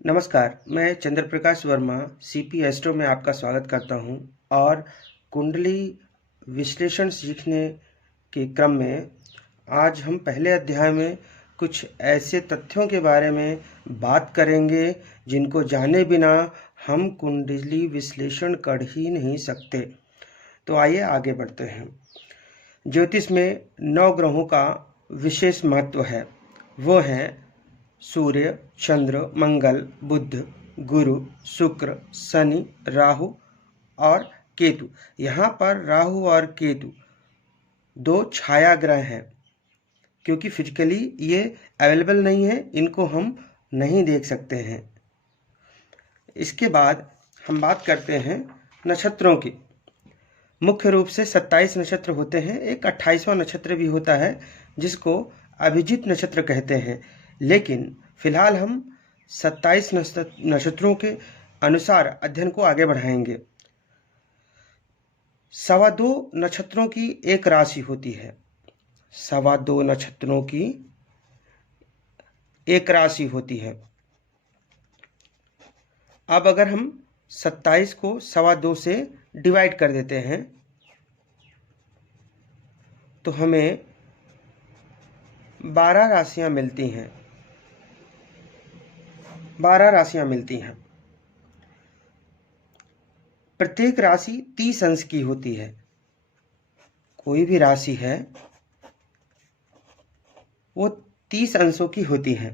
नमस्कार, मैं चंद्र Prakash Verma CP astro में आपका स्वागत करता हूं और कुंडली विश्लेषण सीखने के क्रम में आज हम पहले अध्याय में कुछ ऐसे तथ्यों के बारे में बात करेंगे जिनको जाने बिना हम कुंडली विश्लेषण कर ही नहीं सकते। तो आइए आगे बढ़ते हैं। ज्योतिष में 9 ग्रहों का विशेष महत्व है। वो हैं सूर्य, चंद्र, मंगल, बुध, गुरु, शुक्र, शनि, राहु और केतु। यहाँ पर राहु और केतु 2 छाया ग्रह हैं, क्योंकि फिजिकली ये अवेलेबल नहीं है, इनको हम नहीं देख सकते हैं। इसके बाद हम बात करते हैं नक्षत्रों की। मुख्य रूप से 27 नक्षत्र होते हैं। एक 28वां नक्षत्र भी होता है जिसको अभिजीत नक्षत्र कहते हैं, लेकिन फिलहाल हम 27 नक्षत्रों के अनुसार अध्ययन को आगे बढ़ाएंगे। 2.25 नक्षत्रों की एक राशि होती है। 2.25 नक्षत्रों की एक राशि होती है। अब अगर हम 27 को 2.25 से डिवाइड कर देते हैं तो हमें 12 राशियां मिलती हैं। 12 राशियां मिलती हैं। प्रत्येक राशि 30 अंश की होती है। कोई भी राशि है वो 30 अंशों की होती है।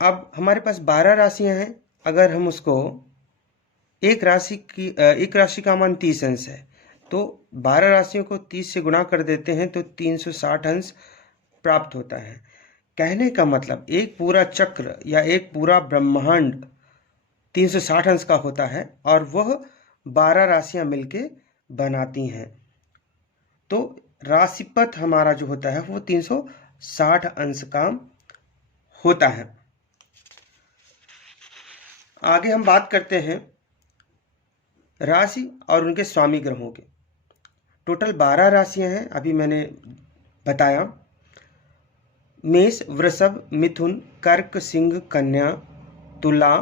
अब हमारे पास 12 राशियां हैं। अगर हम उसको एक राशि का मान 30 अंश है, तो 12 राशियों को 30 से गुणा कर देते हैं तो 360 अंश प्राप्त होता है। कहने का मतलब एक पूरा चक्र या एक पूरा ब्रह्मांड 360 अंश का होता है और वह 12 राशियां मिलके बनाती हैं। तो राशिपथ हमारा जो होता है वो 360 अंश का होता है। आगे हम बात करते हैं राशि और उनके स्वामी ग्रहों के। टोटल 12 राशियां हैं, अभी मैंने बताया। मेष, वृषभ, मिथुन, कर्क, सिंह, कन्या, तुला,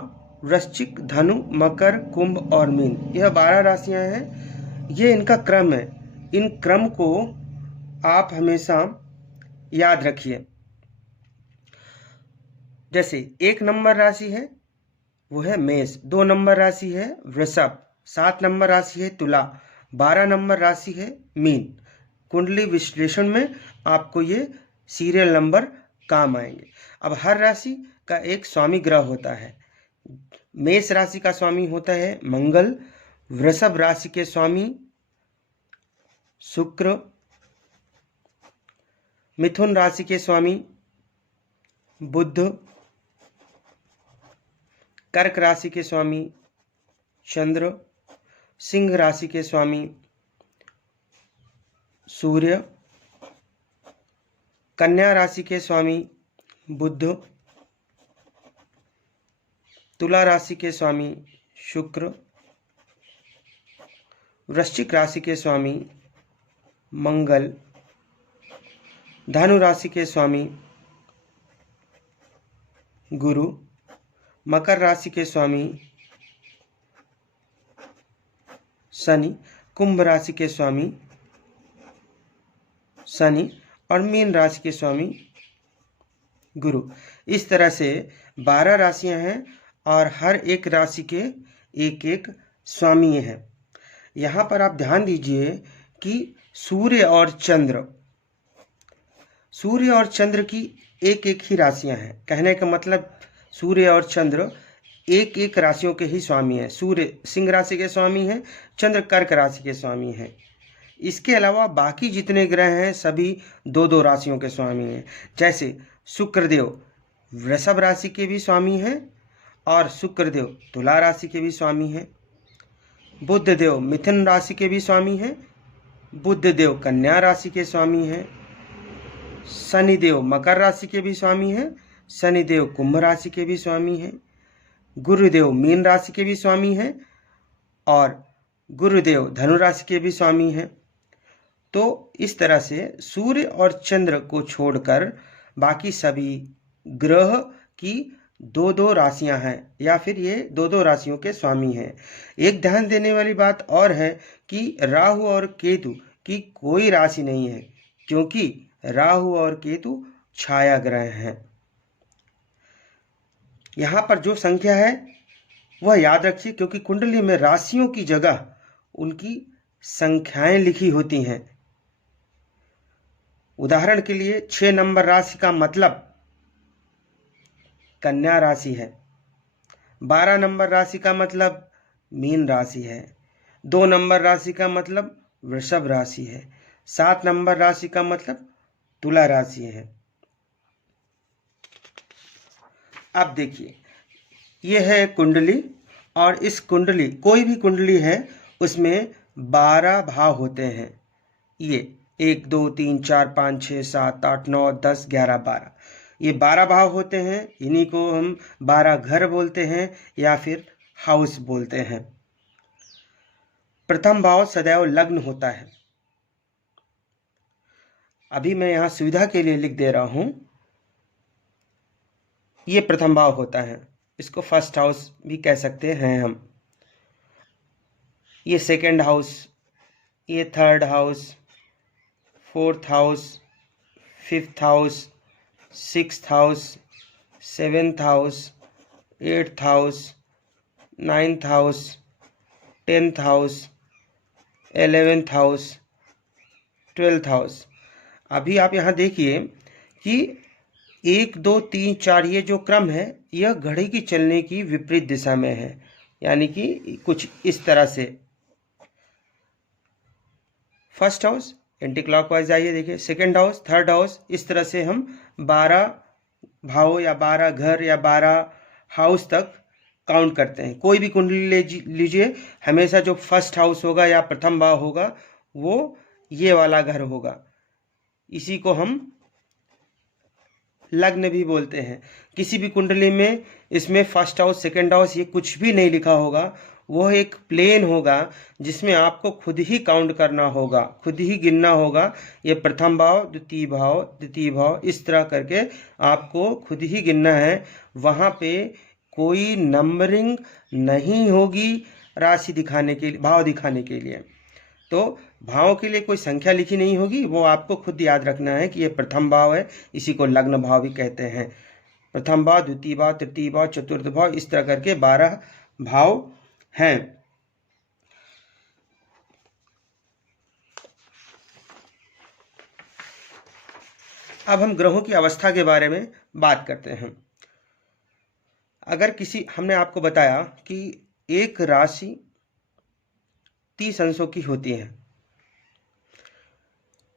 वृश्चिक, धनु, मकर, कुंभ और मीन। यह 12 राशियां हैं। ये इनका क्रम है। इन क्रम को आप हमेशा याद रखिए। जैसे 1 नंबर राशि है वो है मेष, 2 नंबर राशि है वृषभ, 7 नंबर राशि है तुला, 12 नंबर राशि है मीन। कुंडली विश्लेषण में आपको ये सीरियल नंबर काम आएंगे। अब हर राशि का एक स्वामी ग्रह होता है। मेष राशि का स्वामी होता है मंगल, वृषभ राशि के स्वामी शुक्र, मिथुन राशि के स्वामी बुध, कर्क राशि के स्वामी चंद्र, सिंह राशि के स्वामी सूर्य, कन्या राशि के स्वामी बुध, तुला राशि के स्वामी शुक्र, वृश्चिक राशि के स्वामी मंगल, धनु राशि के स्वामी गुरु, मकर राशि के स्वामी शनि, कुंभ राशि के स्वामी शनि और मीन राशि के स्वामी गुरु। इस तरह से 12 राशियां हैं और हर एक राशि के एक एक स्वामी हैं। यहाँ पर आप ध्यान दीजिए कि सूर्य और चंद्र की एक एक ही राशियां हैं। कहने का मतलब सूर्य और चंद्र एक एक राशियों के ही स्वामी हैं। सूर्य सिंह राशि के स्वामी हैं, चंद्र कर्क राशि के स्वामी हैं। इसके अलावा बाकी जितने ग्रह हैं सभी 2-2 राशियों के स्वामी हैं। जैसे शुक्रदेव वृषभ राशि के भी स्वामी हैं और शुक्रदेव तुला राशि के भी स्वामी हैं। बुधदेव मिथुन राशि के भी स्वामी हैं, बुधदेव कन्या राशि के स्वामी हैं, शनिदेव मकर राशि के भी स्वामी हैं, शनिदेव कुंभ राशि के भी स्वामी हैं, गुरुदेव मीन राशि के भी स्वामी हैं और गुरुदेव धनु राशि के भी स्वामी हैं। तो इस तरह से सूर्य और चंद्र को छोड़कर बाकी सभी ग्रह की दो दो राशियां हैं या फिर ये दो दो राशियों के स्वामी हैं। एक ध्यान देने वाली बात और है कि राहु और केतु की कोई राशि नहीं है, क्योंकि राहु और केतु छाया ग्रह हैं। यहाँ पर जो संख्या है वह याद रखिए, क्योंकि कुंडली में राशियों की जगह उनकी संख्याएं लिखी होती हैं। उदाहरण के लिए 6 नंबर राशि का मतलब कन्या राशि है, 12 नंबर राशि का मतलब मीन राशि है, 2 नंबर राशि का मतलब वृषभ राशि है, 7 नंबर राशि का मतलब तुला राशि है। अब देखिए, यह है कुंडली, और इस कुंडली, कोई भी कुंडली है उसमें 12 भाव होते हैं। ये 1 2 3 4 5 6 7 8 9 10 11 12, ये 12 भाव होते हैं। इन्हीं को हम 12 घर बोलते हैं या फिर हाउस बोलते हैं। प्रथम भाव सदैव लग्न होता है। अभी मैं यहाँ सुविधा के लिए लिख दे रहा हूँ, ये प्रथम भाव होता है, इसको फर्स्ट हाउस भी कह सकते हैं हम। ये सेकंड हाउस, ये third house, fourth house, fifth house, sixth house, seventh house, eighth house, ninth house, 10th house, 11th house, 12th house. अभी आप यहाँ देखिए कि 1 2 3 4 ये जो क्रम है यह घड़ी की चलने की विपरीत दिशा में है, यानी कि कुछ इस तरह से। फर्स्ट हाउस एंटी क्लॉकवाइज आइए देखिए, सेकंड हाउस, थर्ड हाउस, इस तरह से हम 12 भावों या 12 घर या 12 हाउस तक काउंट करते हैं। कोई भी कुंडली लीजिए, हमेशा जो फर्स्ट हाउस होगा या प्रथम भाव होगा वो ये वाला घर होगा। इसी को हम लग्न भी बोलते हैं। किसी भी कुंडली में इसमें फर्स्ट हाउस सेकंड हाउस ये कुछ भी नहीं लिखा होगा, वो एक प्लेन होगा जिसमें आपको खुद ही काउंट करना होगा, खुद ही गिनना होगा। ये प्रथम भाव, द्वितीय भाव, तृतीय भाव, इस तरह करके आपको खुद ही गिनना है। वहाँ पे कोई नंबरिंग नहीं होगी राशि दिखाने के लिए, भाव दिखाने के लिए। तो भावों के लिए कोई संख्या लिखी नहीं होगी, वो आपको खुद याद रखना है कि ये प्रथम भाव है, इसी को लग्न भाव भी कहते हैं। प्रथम भाव, द्वितीय भाव, तृतीय भाव, चतुर्थ भाव, इस तरह करके 12 भाव हैं। अब हम ग्रहों की अवस्था के बारे में बात करते हैं। अगर किसी, हमने आपको बताया कि एक राशि 30 अंशों की होती है।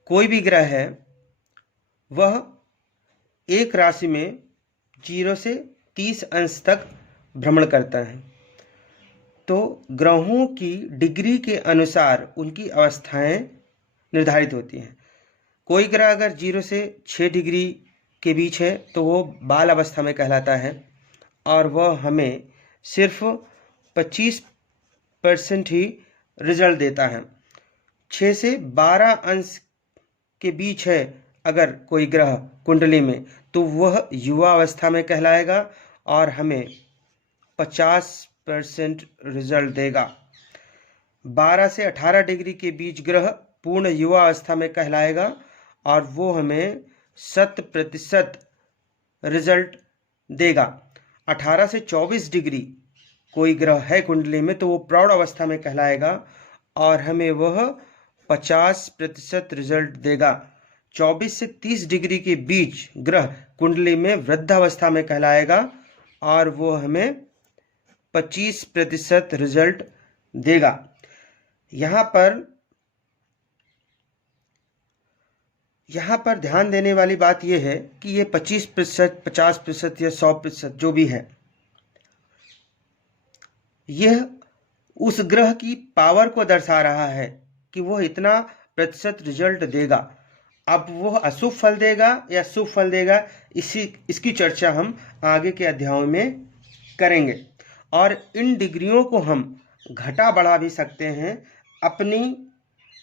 कोई भी ग्रह है वह एक राशि में 0 से 30 अंश तक भ्रमण करता है। तो ग्रहों की डिग्री के अनुसार उनकी अवस्थाएं निर्धारित होती हैं। कोई ग्रह अगर 0 से 6 डिग्री के बीच है तो वो बाल अवस्था में कहलाता है, और वह हमें सिर्फ 25% ही रिजल्ट देता है। 6 से 12 अंश के बीच है अगर कोई ग्रह कुंडली में, तो वह युवा अवस्था में कहलाएगा और हमें 50% रिजल्ट देगा। 12 से 18 डिग्री के बीच ग्रह पूर्ण युवा अवस्था में कहलाएगा और वो हमें 100% रिजल्ट देगा। 18 से 24 डिग्री कोई ग्रह है कुंडली में तो वो प्रौढ़ अवस्था में कहलाएगा और हमें वह 50% रिजल्ट देगा। 24 से 30 डिग्री के बीच ग्रह कुंडली में वृद्धावस्था में कहलाएगा और वो हमें 25% रिजल्ट देगा। यहाँ पर ध्यान देने वाली बात यह है कि ये 25%, 50% या 100% जो भी है, यह उस ग्रह की पावर को दर्शा रहा है कि वो इतना प्रतिशत रिजल्ट देगा। अब वह अशुभ फल देगा या शुभ फल देगा, इसकी चर्चा हम आगे के अध्यायों में करेंगे। और इन डिग्रियों को हम घटा बढ़ा भी सकते हैं अपनी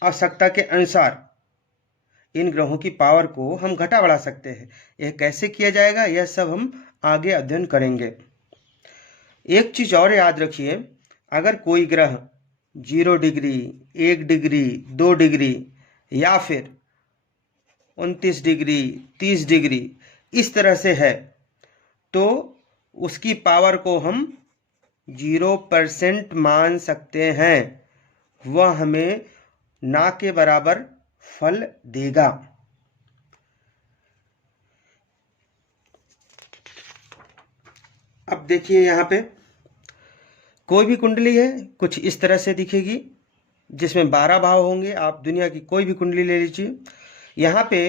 आवश्यकता के अनुसार। इन ग्रहों की पावर को हम घटा बढ़ा सकते हैं। यह कैसे किया जाएगा, यह सब हम आगे अध्ययन करेंगे। एक चीज और याद रखिए, अगर कोई ग्रह 0 डिग्री, 1 डिग्री, 2 डिग्री या फिर 29 डिग्री, 30 डिग्री इस तरह से है तो उसकी पावर को हम 0% मान सकते हैं, वह हमें ना के बराबर फल देगा। अब देखिए यहाँ पे कोई भी कुंडली है कुछ इस तरह से दिखेगी, जिसमें 12 भाव होंगे। आप दुनिया की कोई भी कुंडली ले लीजिए, यहाँ पे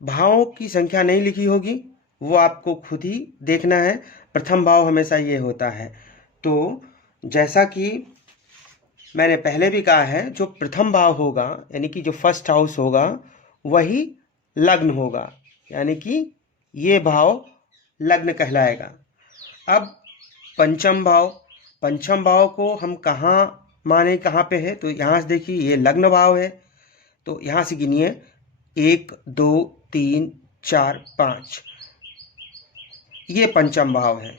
भावों की संख्या नहीं लिखी होगी, वो आपको खुद ही देखना है। प्रथम भाव हमेशा ये होता है। तो जैसा कि मैंने पहले भी कहा है, जो प्रथम भाव होगा यानी कि जो फर्स्ट हाउस होगा वही लग्न होगा, यानी कि ये भाव लग्न कहलाएगा। अब पंचम भाव को हम कहाँ माने, कहाँ पे है, तो यहाँ से देखिए ये लग्न भाव है, तो यहाँ से गिनिए 1 2 3 4 5, ये पंचम भाव है।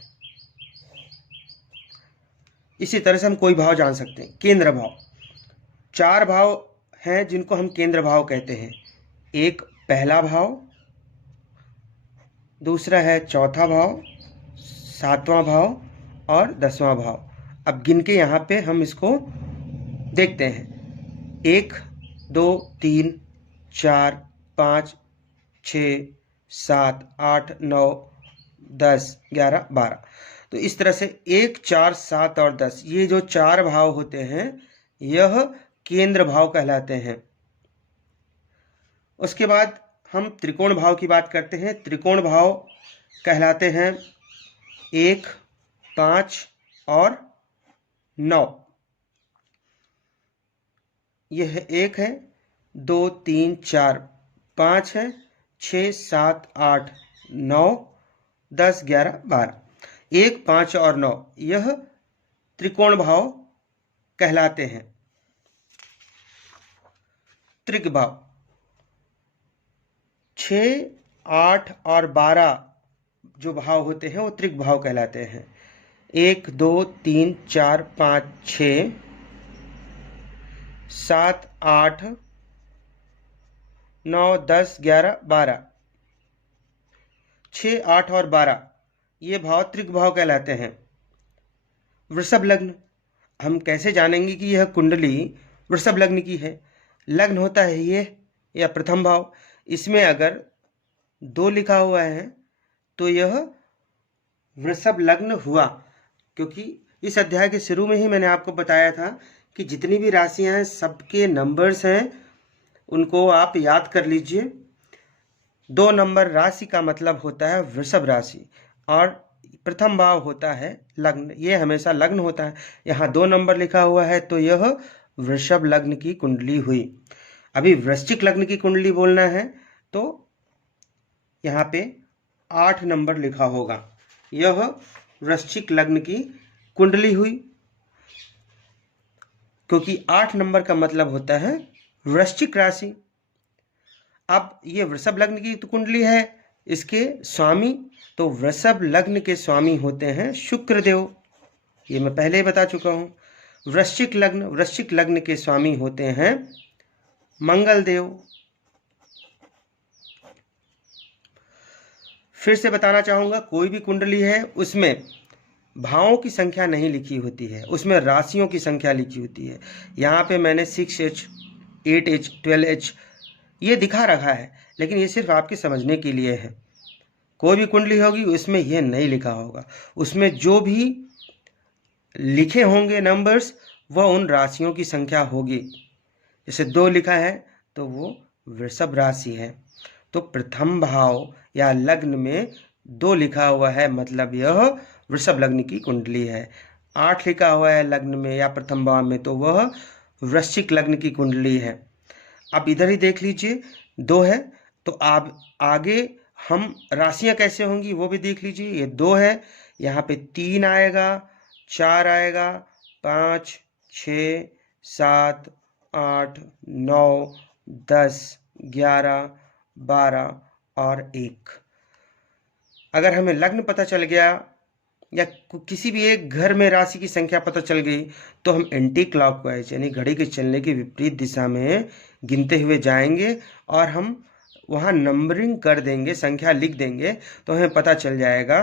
इसी तरह से हम कोई भाव जान सकते हैं। केंद्र भाव, 4 भाव हैं जिनको हम केंद्र भाव कहते हैं। एक पहला भाव, दूसरा है चौथा भाव, 7वां भाव और 10वां भाव। अब गिन के यहाँ पे हम इसको देखते हैं। 1 2 3 4 5 6 7 8 9 10 11 12। तो इस तरह से 1 4 7 और 10, ये जो 4 भाव होते हैं यह केंद्र भाव कहलाते हैं। उसके बाद हम त्रिकोण भाव की बात करते हैं। त्रिकोण भाव कहलाते हैं 1 5 और 9। यह 1 है, 2 3 4 5 है, 6 7 8 9 10 11 12। 1 5 और 9 यह त्रिकोण भाव कहलाते हैं। त्रिक भाव 6 8 और 12 जो भाव होते हैं वो त्रिक भाव कहलाते हैं। 1 2 3 4 5 6 7 8 9 10 11 12। 6 8 और 12 ये भाव त्रिक भाव कहलाते हैं। वृषभ लग्न, हम कैसे जानेंगे कि यह कुंडली वृषभ लग्न की है? लग्न होता है ये या प्रथम भाव, इसमें अगर 2 लिखा हुआ है तो यह वृषभ लग्न हुआ। क्योंकि इस अध्याय के शुरू में ही मैंने आपको बताया था कि जितनी भी राशियां हैं सबके नंबर्स हैं, उनको आप याद कर लीजिए। 2 नंबर राशि का मतलब होता है वृषभ राशि, और प्रथम भाव होता है लग्न, ये हमेशा लग्न होता है। यहाँ 2 नंबर लिखा हुआ है तो यह वृषभ लग्न की कुंडली हुई। अभी वृश्चिक लग्न की कुंडली बोलना है तो यहाँ पे 8 नंबर लिखा होगा, यह वृश्चिक लग्न की कुंडली हुई। क्योंकि 8 नंबर का मतलब होता है वृश्चिक राशि। अब ये वृषभ लग्न की तो कुंडली है, इसके स्वामी तो वृषभ लग्न के स्वामी होते हैं शुक्र देव, ये मैं पहले ही बता चुका हूँ। वृश्चिक लग्न के स्वामी होते हैं मंगल देव। फिर से बताना चाहूँगा, कोई भी कुंडली है उसमें भावों की संख्या नहीं लिखी होती है, उसमें राशियों की संख्या लिखी होती है। यहाँ पे मैंने 6H 8H 12H ये दिखा रखा है, लेकिन ये सिर्फ आपके समझने के लिए है। कोई भी कुंडली होगी उसमें यह नहीं लिखा होगा, उसमें जो भी लिखे होंगे नंबर्स वह उन राशियों की संख्या होगी। जैसे 2 लिखा है तो वो वृषभ राशि है। तो प्रथम भाव या लग्न में 2 लिखा हुआ है मतलब यह वृषभ लग्न की कुंडली है। 8 लिखा हुआ है लग्न में या प्रथम भाव में तो वह वृश्चिक लग्न की कुंडली है। अब इधर ही देख लीजिए 2 है, तो आप आगे हम राशियां कैसे होंगी वो भी देख लीजिए। ये 2 है, यहाँ पे 3 आएगा, 4 आएगा, 5 6 7 8 9 10 11 12 और 1। अगर हमें लग्न पता चल गया या किसी भी एक घर में राशि की संख्या पता चल गई तो हम एंटी क्लॉकवाइज यानी घड़ी के चलने की विपरीत दिशा में गिनते हुए जाएंगे और हम वहाँ नंबरिंग कर देंगे, संख्या लिख देंगे, तो हमें पता चल जाएगा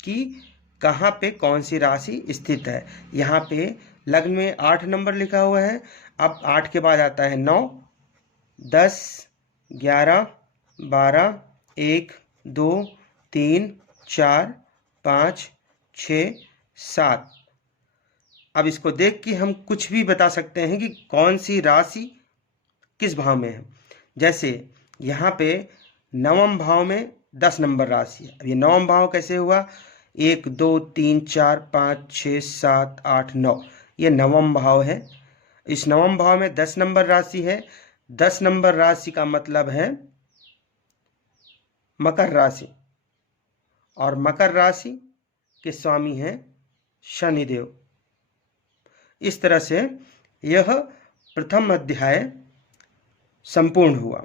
कि कहाँ पे कौन सी राशि स्थित है। यहाँ पे लग्न में 8 नंबर लिखा हुआ है। अब 8 के बाद आता है 9, 10, 11, 12, 1, 2, 3, 4, 5, 6, 7। अब इसको देख के हम कुछ भी बता सकते हैं कि कौन सी राशि किस भाव में है। जैसे यहाँ पे नवम भाव में 10 नंबर राशि है। अब ये नवम भाव कैसे हुआ? 1, 2, 3, 4, 5, 6, 7, 8, 9, ये नवम भाव है। इस नवम भाव में 10 नंबर राशि है। 10 नंबर राशि का मतलब है मकर राशि, और मकर राशि के स्वामी हैं शनिदेव। इस तरह से यह प्रथम अध्याय संपूर्ण हुआ।